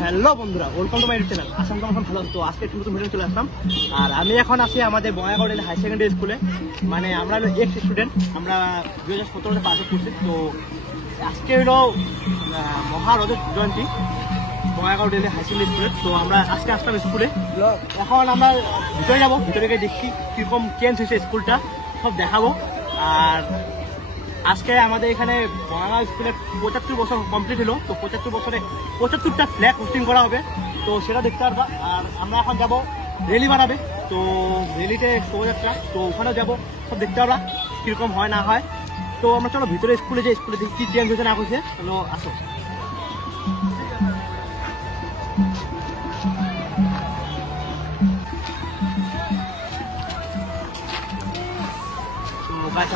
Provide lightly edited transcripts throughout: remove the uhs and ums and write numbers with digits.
Hello বন্ধুরা, welcome to my YouTube channel. Assam তো এখন ভালো। তো আজকে একটু নতুন ভিডিও চলে আসলাম। আর আমি এখন আছি আমাদের বঙ্গাইগাঁও হাই সেকেন্ডারি স্কুলে। মানে আমরা হলো এক্স স্টুডেন্ট, আমরা 2017-তে পাস আউট করছি। তো আজকে হলো মহারথ জয়ন্তী বঙ্গাইগাঁও হাই সেকেন্ডারি স্কুলে। তো আমরা আজকে আসলাম স্কুলে। এখন আমরা ভিতরে যাবো, ভিতরে গিয়ে দেখি কীরকম চেঞ্জ হয়েছে স্কুলটা, সব দেখাবো। আর আজকে আমাদের এখানে বঙ্গাইগাঁও স্কুলে 75 বছর কমপ্লিট হলো। তো 75 বছরে 75টা ফ্ল্যাগ হোস্টিং করা হবে, তো সেটা দেখতে পারবা। আর আমরা এখন যাব র্যালি বানাবে, তো র্যালিতে শোভাযাত্রা, তো ওখানেও যাবো, সব দেখতে পারবা কীরকম হয় না হয়। তো আমরা চলো ভিতরে স্কুলে যে স্কুলে দেখি কী চেঞ্জ হয়েছে না হয়েছে। চলো আসো।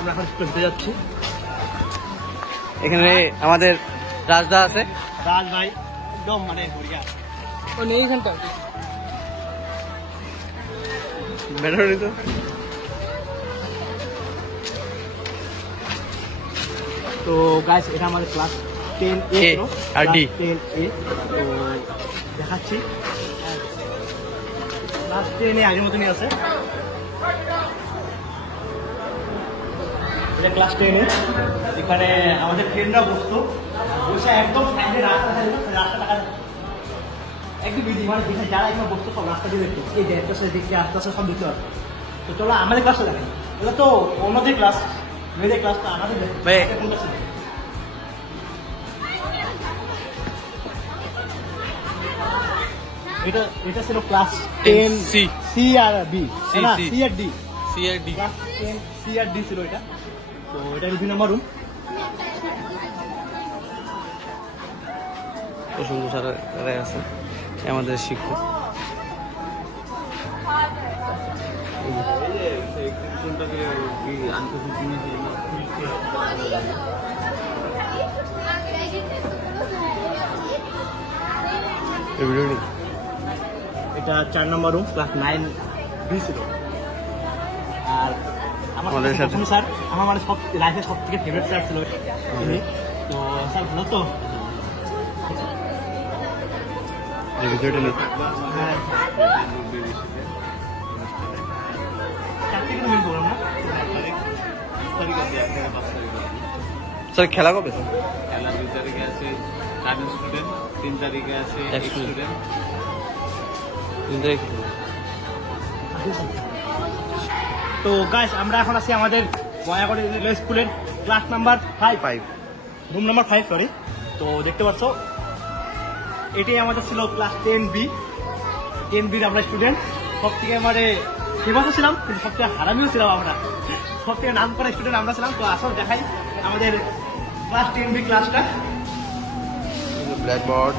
আমরা এখন স্কুলে ভিতরে যাচ্ছি। এখানে আমাদের রাজদা আছে। রাজ ভাই একদম মানে হরিয়া ও নেই এখানটা বেরোনি তো। তো গাইস, এটা আমাদের ক্লাস 10A আর ডি 10A। তো দেখাচ্ছি ক্লাস 10A আগের মতনই আছে। এটা ক্লাস 10A। এখানে আমাদের ফ্রেন্ডরা বসতো, বসে একদম সাইডে রাস্তা একদম বিধি মানে যেখানে যারা এখানে বসতো সব রাস্তা দিয়ে দেখতো, এই যে একটা সাইড দেখতে আস্তে আস্তে সব দেখতে পারতো। তো চলো আমাদের ক্লাসটা দেখেন। এটা তো অন্যদের ক্লাস, মেয়েদের ক্লাস, তো আমাদের দেখো কোনটা ছিল। এটা ছিল ক্লাস 10 সি আর বি, না সি আর ডি, ক্লাস 10 সি আর ডি ছিল এটা। তো এটা 2 নম্বর রুম। প্রসন্ন স্যার আছে আমাদের শিক্ষক। এটা 4 নম্বর রুম, ক্লাস 9B ছিল। আর আমাদের স্যার আমার মানে সব লাইফের সব থেকে ফেভারিট স্যার ছিল তিনি। তো স্যার ভালো তো। স্যার খেলা কবে? খেলা 2 তারিখে আছে কার্ডেন স্টুডেন্ট, 3 তারিখে আছে স্টুডেন্ট। তো গাইস, আমরা এখন আছি আমাদের বয়াগড় স্কুলের class number 5, room number 5 sorry. তো দেখতে পাচ্ছ এটাই আমাদের ছিল ক্লাস 10B আমরা স্টুডেন্ট। সব থেকে মানে ফেমাসও ছিলাম, কিন্তু সব থেকে হারামিও ছিলাম আমরা। সব থেকে নাম করা স্টুডেন্ট আমরা ছিলাম। তো আসল দেখাই আমাদের ক্লাস 10B ক্লাসটা। ব্ল্যাকবোর্ড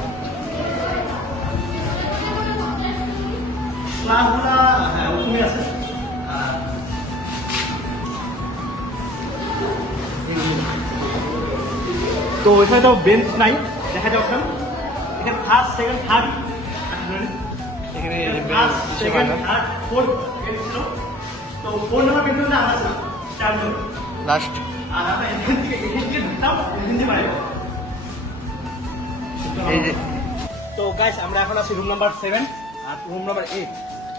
ক্লাসগুলা হ্যাঁ ওখানে আছে। তো এখানে তো বেঞ্চ নাই, দেখা যাচ্ছে এখানে ফার্স্ট সেকেন্ড থার্ড, এখানে first second third fourth bench ছিল। তো 4 নম্বর বেঞ্চ না আমরা 4 জন লাস্ট। আর আমরা এখান থেকে ঢুকতাম, এখান থেকে বাইরে। এই যে তো গাইস, আমরা এখন আছি রুম নাম্বার 7 আর রুম নাম্বার 8।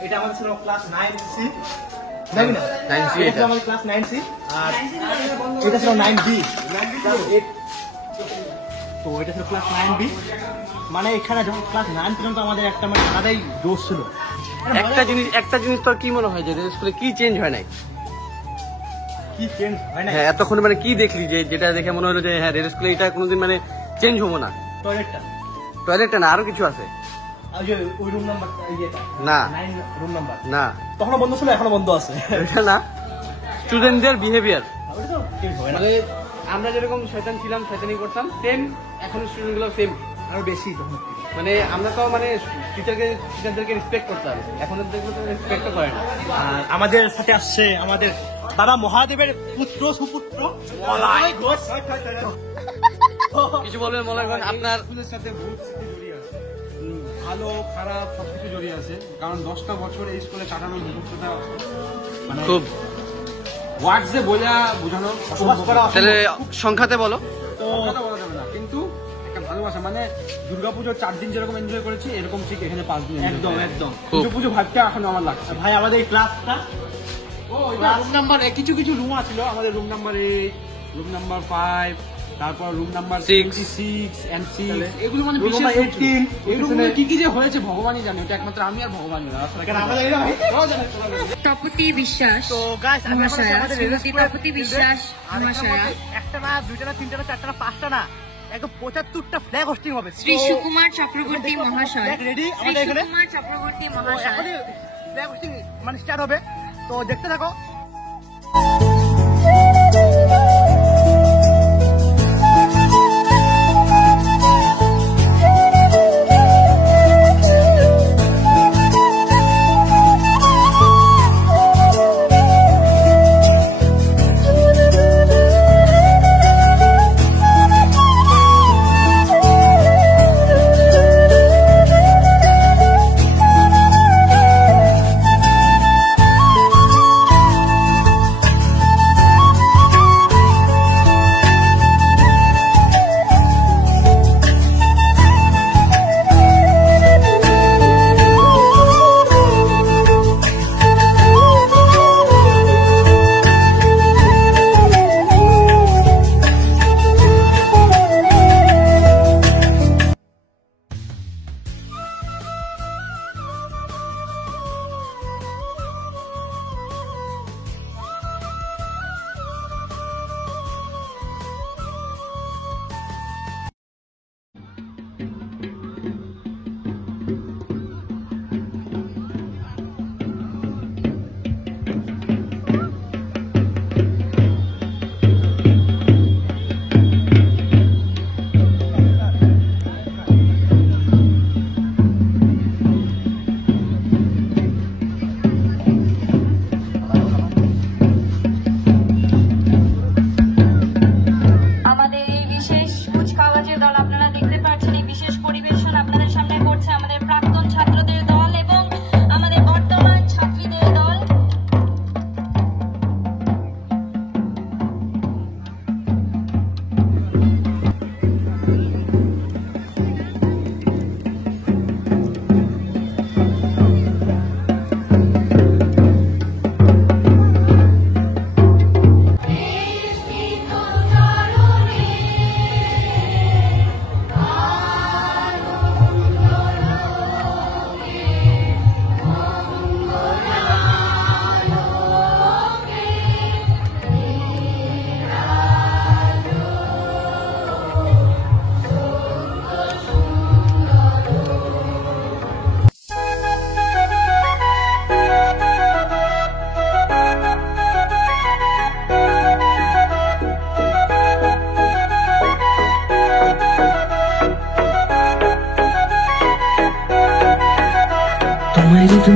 এটা আমাদের ছিল ক্লাস 9C, দেখি না 9C এটা আমাদের ক্লাস 9C। আর এটা ছিল 9B, ক্লাস 8। তো এটা ছিল ক্লাস 9B। মানে এখানে যখন ক্লাস 9 পর্যন্ত আমাদের একটা মানে আলাদাই জোশ ছিল। একটা জিনিস তোর কি মনে হয় যে স্কুলে কি চেঞ্জ হয় নাই? কি চেঞ্জ হয় না? হ্যাঁ, এতক্ষণ মানে কি দেখলি যে যেটা দেখে মনে হলো যে হ্যাঁ রেড স্কুলে এটা কোনোদিন মানে চেঞ্জ হবো না? টয়লেটটা না, আরো কিছু আছে। আর যে ওই রুম নাম্বার এইটা না 9 রুম নাম্বার না, তখনও বন্ধ ছিল, এখনো বন্ধ আছে। এটা না, স্টুডেন্টদের বিহেভিয়ার। ওটা তো চেঞ্জ হয় না, মানে আমরা যেরকম শয়তান ছিলাম, শয়তানি করতাম, সেম এখন স্টুডেন্টগুলো সেম, আরো বেশি তখন। মানে আমরা তো মানে টিচারদেরকে রেসপেক্ট করতাম, এখন দেখবো তো রেসপেক্টও করে না। আর আমাদের সাথে আসছে আমাদের বাবা মহাদেবের পুত্র সুপুত্র মলয় ঘোষ। কিছু বলবেন মলয় ঘোষ? আপনার স্কুলের সাথে বহুত স্মৃতি জড়িয়ে আছে, ভালো খারাপ সবকিছু জড়িয়ে আছে। কারণ 10টা বছর এই স্কুলে কাটানোর মুহূর্তটা মানে খুব ওয়ার্ডসে বোঝানো প্রকাশ করা তাহলে সংখ্যাতে বলো। তো কথা বলা যাবে না, কিন্তু একটা ভালোবাসা ভালোবাসা, মানে দুর্গাপুজোর 4 দিন যেরকম এনজয় করেছি এরকম ঠিক এখানে 5 দিন একদম একদম পুজো ভাবটা এখন আমার লাগছে। ভাই আমাদের এই ক্লাসটা রুম নাম্বার কিছু কিছু রুম আছিল আমাদের, রুম নাম্বার 8, রুম নাম্বার 5, তারপর রুম নাম্বার 26 and 6, এগুলো মানে room number 18, এগুলো কি কি যে হয়েছে ভগবানই জানে, ওটা একমাত্র আমি আর ভগবানই জানে। তপতি বিশ্বাস তো গাইস আমি এখন মহাশয়া, আমাদের শ্রীমতী তপতি বিশ্বাস মহাশয়া, একটা না দুইটা না তিনটা না চারটা না পাঁচটা না একদম 75টা ফ্ল্যাগ হোস্টিং হবে। শ্রী সুকুমার চক্রবর্তী মহাশয়, রেডি শ্রী আমাদের এখানে সুকুমার চক্রবর্তী মহাশয়। এখনই ফ্ল্যাগ হোস্টিং মানে স্টার্ট হবে, তো দেখতে থাকো।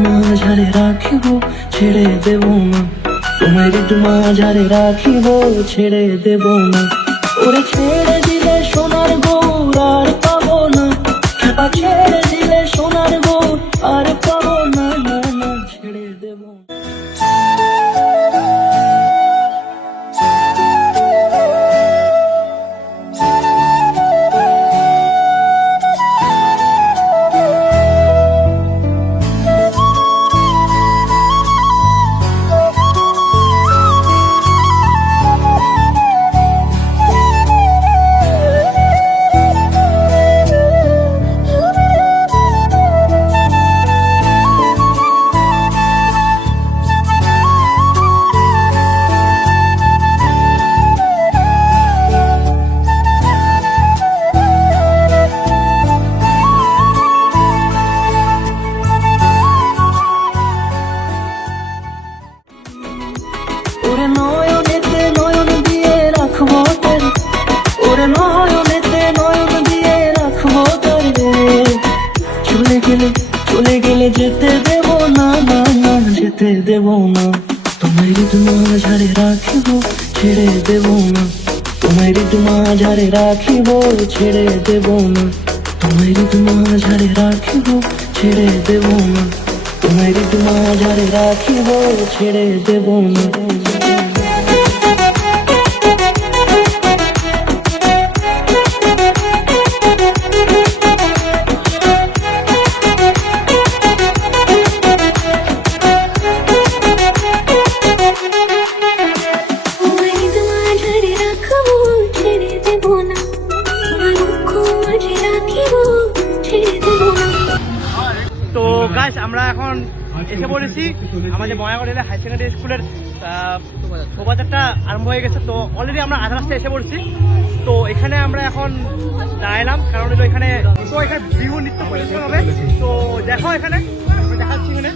মাঝারে রাখিব ছেড়ে দেব না, তোমার মাঝারে রাখিব ছেড়ে দেব না। ওরে ছেড়ে দিলে সোনার গৌর আর পাবো না, খেপা ছেড়ে দিলে সোনার গৌর আর পাবো না, না না ছেড়ে দেব না। ওরে নয়নেতে নয়ন দিয়ে রাখবো তারে, ওরে নয়নেতে নয়ন দিয়ে রাখবো তারে। চলে গেলে যেতে দেব না, না না যেতে দেব না। তোমার মাঝারে রাখিব ছেড়ে দেব না, তোমার মাঝারে রাখিব ছেড়ে দেব না। তোমার মাঝারে রাখিব ছেড়ে দেব না, তোমার মাঝারে রাখিব ছেড়ে দেব না। গাইস আমরা এখন এসে পড়েছি আমাদের বয়াগড় হাই সেকেন্ডারি স্কুলের শোভাযাত্রা আরম্ভ হয়ে গেছে। তো অলরেডি আমরা আধা রাস্তায় এসে পড়ছি। তো এখানে আমরা এখন দাঁড়ালাম, কারণ হলো এখানে বিহু নৃত্য পরিবেশন হবে। তো দেখো এখানে দেখাচ্ছি এখানে।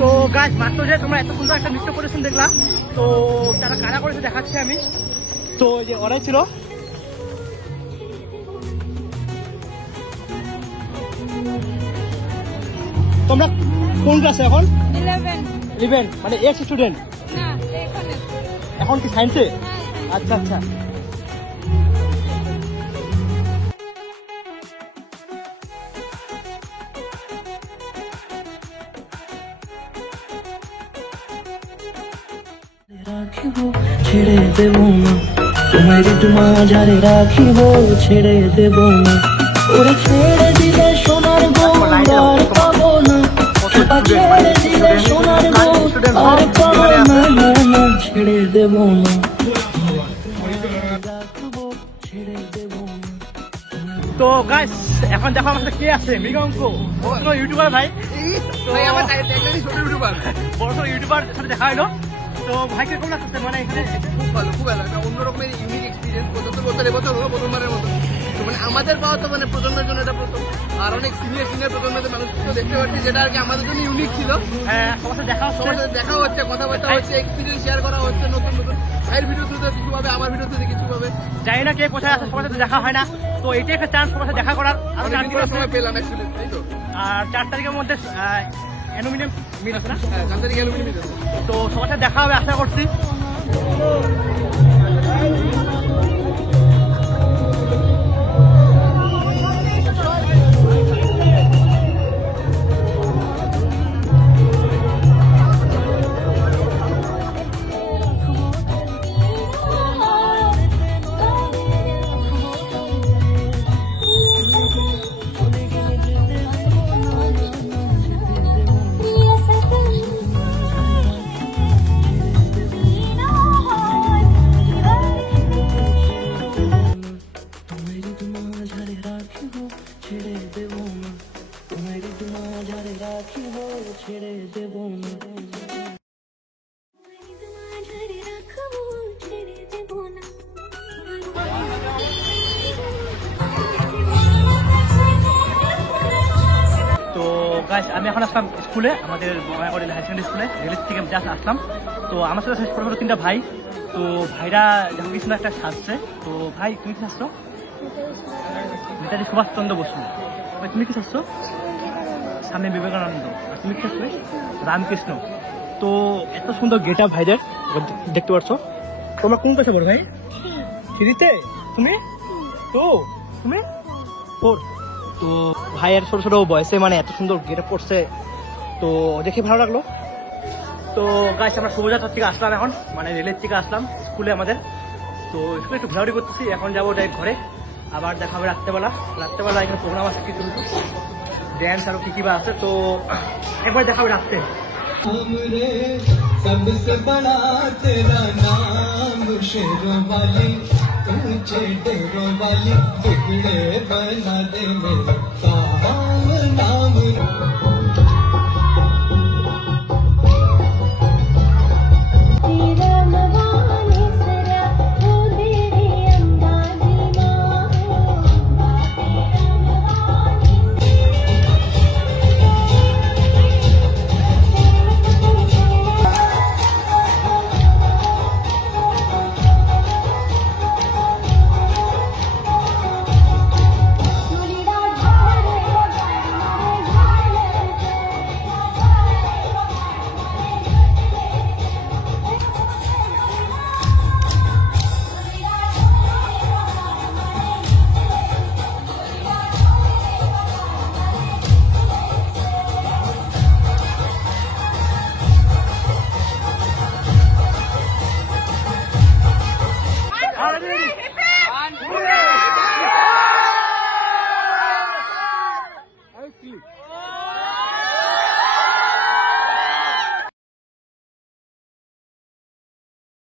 তো গাছ মাত্র যে তোমরা এত সুন্দর একটা নৃত্য পরিবেশন দেখলাম, তো তারা কারা করেছে দেখাচ্ছি আমি। তো যে ওরাই ছিল। তোমরা কোন ক্লাসে এখন? 11 মানে এক্স স্টুডেন্ট? এখন কি সায়েন্সে? আচ্ছা আচ্ছা। রাখিব ছেড়ে দেব না তোমার মাঝারে রাখিব ছেড়ে দেব না ওরে ছেড়ে দিলে সোনার গৌর আর পাবো না ছেড়ে দিলে সোনার গৌর আর পাবো না না ছেড়ে দেব না রাখবো ছেড়ে দেব না। তো গাইস এখন দেখো আমার সাথে কে আছে, মৃগাঙ্ক ইউটিউবার ভাই। তো আমার বড় ইউটিউবার সাথে দেখা হলো। তো ভাই কিরকম লাগছে? মানে এখানে খুব ভালো, খুব ভালো, একটা অন্যরকমের ইউনিক এক্সপিরিয়েন্স। 75 বছর এবছর হলো প্রথমবারের মতো। তো মানে আমাদের পাওয়া তো মানে প্রজন্মের জন্য এটা প্রথম, আর অনেক সিনিয়র প্রজন্মের মানুষ তো দেখতে পাচ্ছি, যেটা আর কি আমাদের জন্য ইউনিক ছিল। সবার সাথে দেখা হচ্ছে, কথাবার্তা হচ্ছে, এক্সপিরিয়েন্স শেয়ার করা হচ্ছে নতুন নতুন। ভাইয়ের ভিডিওতে কিছু পাবে, আমার ভিডিওতে কিছু পাবে, জানি না কে কোথায় আছে, সবার সাথে দেখা হয় না। তো এটাই একটা চান্স সবার সাথে দেখা করার। আর 4 সময় পেলাম অ্যাকচুয়ালি, তাই তো। আর 4 তারিখের মধ্যে অ্যালুমিনিয়াম মিট আছে না? হ্যাঁ, 4 তারিখে অ্যালুমিনিয়াম মিট আছে। তো সবার সাথে দেখা হবে আশা করছি। ছেড়ে দেব না তো গাইস আমি এখন আসলাম স্কুলে, আমাদের বয়াগড় হাই সেকেন্ডারি স্কুলে। রেলের থেকে জাস্ট আসলাম। তো আমার সাথে ছোট ছোট 3টা ভাই। তো ভাইরা যখন কিছু একটা সাজছে। তো ভাই তুমি কি সাজছো? নেতাজি সুভাষচন্দ্র বসু। ভাই তুমি কি সাজছো? স্বামী বিবেকানন্দ। আর তুমি কি সাজছো? রামকৃষ্ণ। তো এত সুন্দর গেট আপ ভাইদের দেখতে পাচ্ছ। তোমরা কোন ক্লাসে পড়ো ভাই? 3-তে? তুমি 2? তুমি 4? তো ভাইয়ের ছোট ছোট বয়সে মানে এত সুন্দর গেট আপ করছে, তো দেখে ভালো লাগলো। তো গাইস আমরা শোভাযাত্রা থেকে আসলাম এখন, মানে রেলের থেকে আসলাম স্কুলে আমাদের। তো স্কুলে একটু ঘোরাঘুরি করতেছি, এখন যাবো ডাইরেক্ট ঘরে। আবার দেখা হবে রাত্রেবেলা এখানে প্রোগ্রাম আছে কিছু ড্যান্স আরো কি বা আছে। তো একবার দেখা হবে রাত্রে। सबसे बड़ा तेरा नाम शेरों वाली ऊंचे डेरों वाली बिगड़े बना दे मेरे